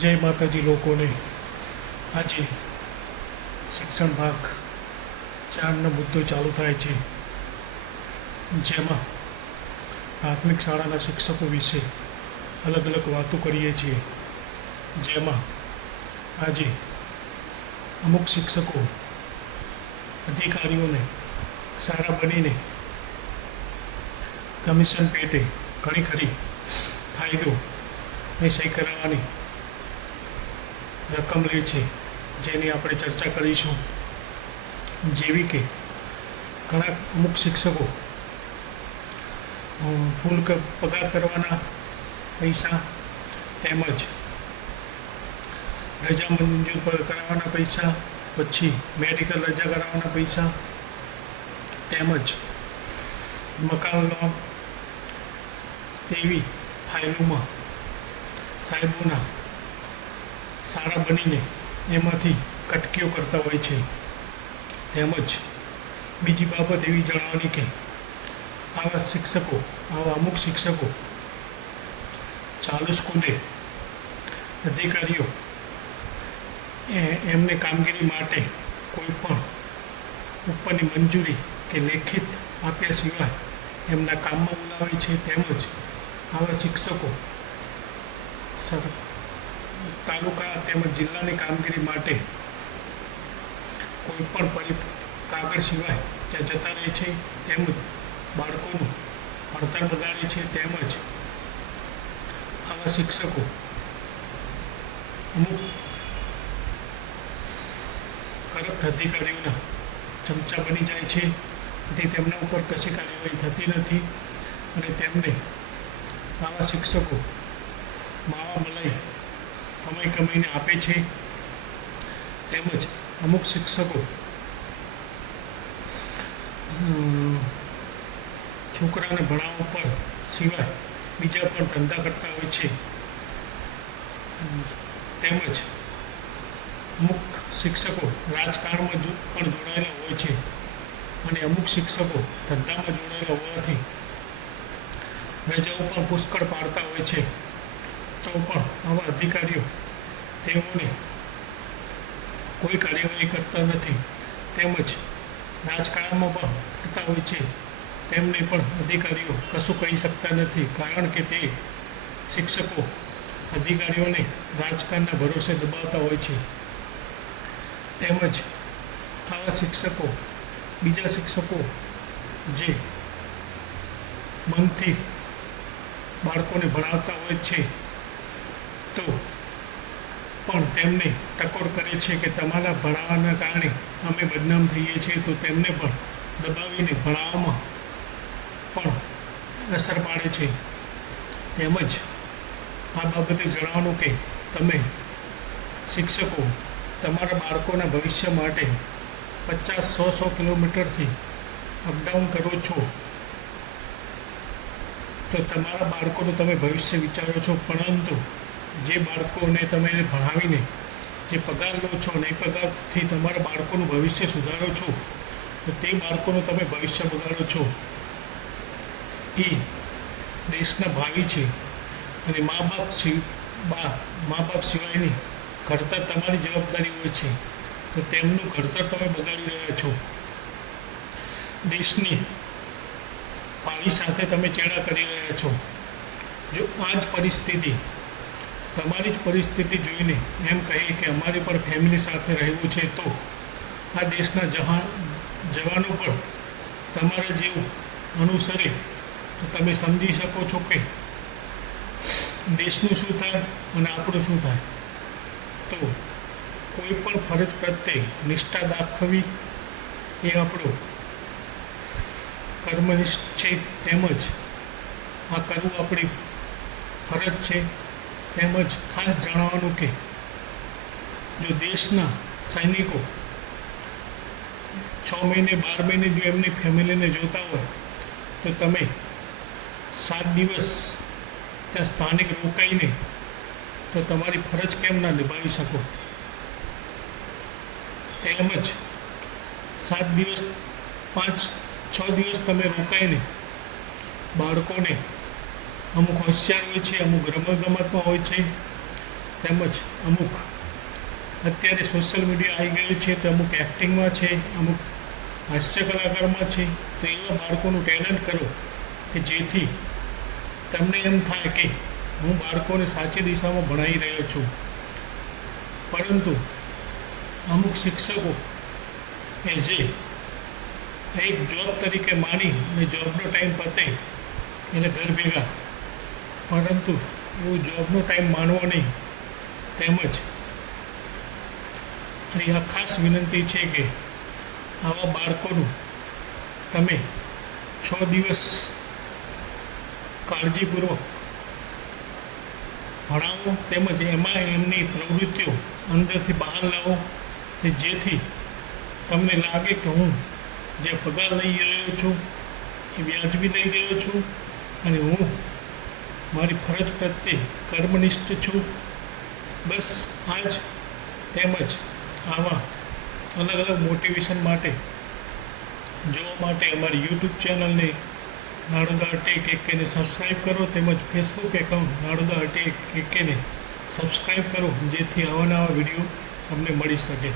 જય માતાજી લોકોને. આજે શિક્ષણ ભાગ ચારનો મુદ્દો ચાલુ થાય છે. જેમાં પ્રાથમિક શાળાના શિક્ષકો વિશે અલગ અલગ વાતો કરીએ છીએ. જેમાં આજે અમુક શિક્ષકો અધિકારીઓને સારા બનીને કમિશન પેટે ઘણી ખરી ફાયદો ને સહી કરાવવાની રકમ લે છે, જેની આપણે ચર્ચા કરીશું. જેવી કે ઘણા અમુક શિક્ષકો ફૂલ પગાર કરવાના પૈસા તેમજ રજા મંજૂર કરાવવાના પૈસા, પછી મેડિકલ રજા કરાવવાના પૈસા તેમજ મકાન લોન તેવી ફાઇલોમાં સાહેબોના સારા બનીને એમાંથી કટકીઓ કરતા હોય છે. તેમજ બીજી બાબત એવી જણાવવાની કે આવા શિક્ષકો, આવા અમુક શિક્ષકો ચાલુ સ્કૂલે અધિકારીઓ એ- એમને કામગીરી માટે કોઈ પણ ઉપરની મંજૂરી કે લેખિત આપ્યા સિવાય એમના કામમાં બોલાવે છે. તેમજ આવા શિક્ષકો સર તાલુકા તેમજ જિલ્લાની કામગીરી માટે કોઈ પણ પરિ કાગળ સિવાય ત્યાં જતા રહે છે, તેમજ બાળકોનું ભણતર બગાડે છે, તેમજ આવા શિક્ષકો અમુક કરપ્ટ અધિકારીઓના ચમચા બની જાય છે, તેથી તેમના ઉપર કશી કાર્યવાહી થતી નથી અને તેમને આવા શિક્ષકો માવા મલાઈ કમાઈ કમાઈને આપે છે. તેમજ અમુક શિક્ષકો છોકરાને ભણાવવા પર સિવાય બીજા પણ ધંધા કરતા હોય છે. તેમજ અમુક શિક્ષકો રાજકારણમાં પણ જોડાયેલા હોય છે અને અમુક શિક્ષકો ધંધામાં જોડાયેલા હોવાથી રજાઓ પણ પુષ્કળ પાડતા હોય છે, તો પણ આવા અધિકારીઓ તેઓને કોઈ કાર્યવાહી કરતા નથી. તેમજ રાજકારણમાં પણ કરતા હોય છે. તેમને પણ અધિકારીઓ કશું કહી શકતા નથી, કારણ કે તે શિક્ષકો અધિકારીઓને રાજકારણના ભરોસે દબાવતા હોય છે. તેમજ આવા શિક્ષકો, બીજા શિક્ષકો જે મનથી બાળકોને ભણાવતા હોય છે, તો પણ તેમને ટકોર કરે છે કે તમારા ભણાવવાના કારણે અમે બદનામ થઈએ છીએ, તો તેમને પણ દબાવીને ભણાવવામાં પણ અસર પાડે છે. તેમજ આ બાબતે જણાવવાનું કે તમે શિક્ષકો, તમારા બાળકોના ભવિષ્ય માટે પચાસ સો સો કિલોમીટરથી અપડાઉન કરો છો. તો તમારા બાળકોનું તમે ભવિષ્ય વિચારો છો, પરંતુ જે બાળકોને તમે ભણાવીને જે પગાર લો છો અને એ પગારથી તમારા બાળકોનું ભવિષ્ય સુધારો છો, તો તે બાળકોનું તમે ભવિષ્ય બગાડો છો. એ દેશના ભાવિ છે અને મા બાપ બા મા બાપ સિવાયની ઘડતર તમારી જવાબદારી હોય છે. તો તેમનું ઘડતર તમે બગાડી રહ્યા છો. દેશની પાણી સાથે તમે ચેડા કરી રહ્યા છો. જો આ જ પરિસ્થિતિ તમારી જ પરિસ્થિતિ જોઈને એમ કહીએ કે અમારે પણ ફેમિલી સાથે રહેવું છે તો આ દેશના જહાન, જવાનો પણ તમારા જેવું અનુસરે તો તમે સમજી શકો છો કે દેશનું શું થાય અને આપણું શું થાય. તો કોઈ પણ ફરજ પ્રત્યે નિષ્ઠા દાખવવી એ આપણો કર્મનિષ્ઠ છે તેમજ આ કરવું આપણી ફરજ છે. તેમજ ખાસ જણાવવાનું કે જો દેશના સૈનિકો છ મહિને, બાર મહિને જો એમની ફેમિલીને જોતા હોય, તો તમે સાત દિવસ ત્યાં સ્થાનિક રોકાઈને તો તમારી ફરજ કેમ ના નિભાવી શકો? તેમજ સાત દિવસ, પાંચ, છ દિવસ તમે રોકાઈને બાળકોને અમુક હોશિયાર હોય છે, અમુક રમતગમતમાં હોય છે, તેમજ અમુક અત્યારે સોશિયલ મીડિયા આવી ગયું છે તો અમુક એક્ટિંગમાં છે, અમુક હાસ્ય કલાકારમાં છે, તો એવા બાળકોનું ટેલેન્ટ કરો કે જેથી તમને એમ થાય કે હું બાળકોને સાચી દિશામાં ભણાવી રહ્યો છું. પરંતુ અમુક શિક્ષકો એ જે એક જોબ તરીકે માની અને જોબનો ટાઈમ પતે, એને ઘર ભેગા પરંતુ એવું જોબનો ટાઈમ માનવો નહીં. તેમજ અને આ ખાસ વિનંતી છે કે આવા બાળકોનું તમે છ દિવસ કાળજીપૂર્વક ભણાવો તેમજ એમાં એમની પ્રવૃત્તિઓ અંદરથી બહાર લાવો કે જેથી તમને લાગે કે હું જે પગાર લઈ રહ્યો છું એ વ્યાજબી લઈ રહ્યો છું અને હું મારી ફરજ પ્રત્યે કર્મનિષ્ઠ છું. બસ આ જ તેમજ આવા અલગ અલગ મોટિવેશન માટે, જોવા માટે અમારી યુટ્યુબ ચેનલને નાડોદા ટેક એકેને સબસ્ક્રાઈબ કરો, તેમજ ફેસબુક એકાઉન્ટ નાડોદા ટેક એકેને સબસ્ક્રાઈબ કરો, જેથી આવા નવા વીડિયો તમને મળી શકે.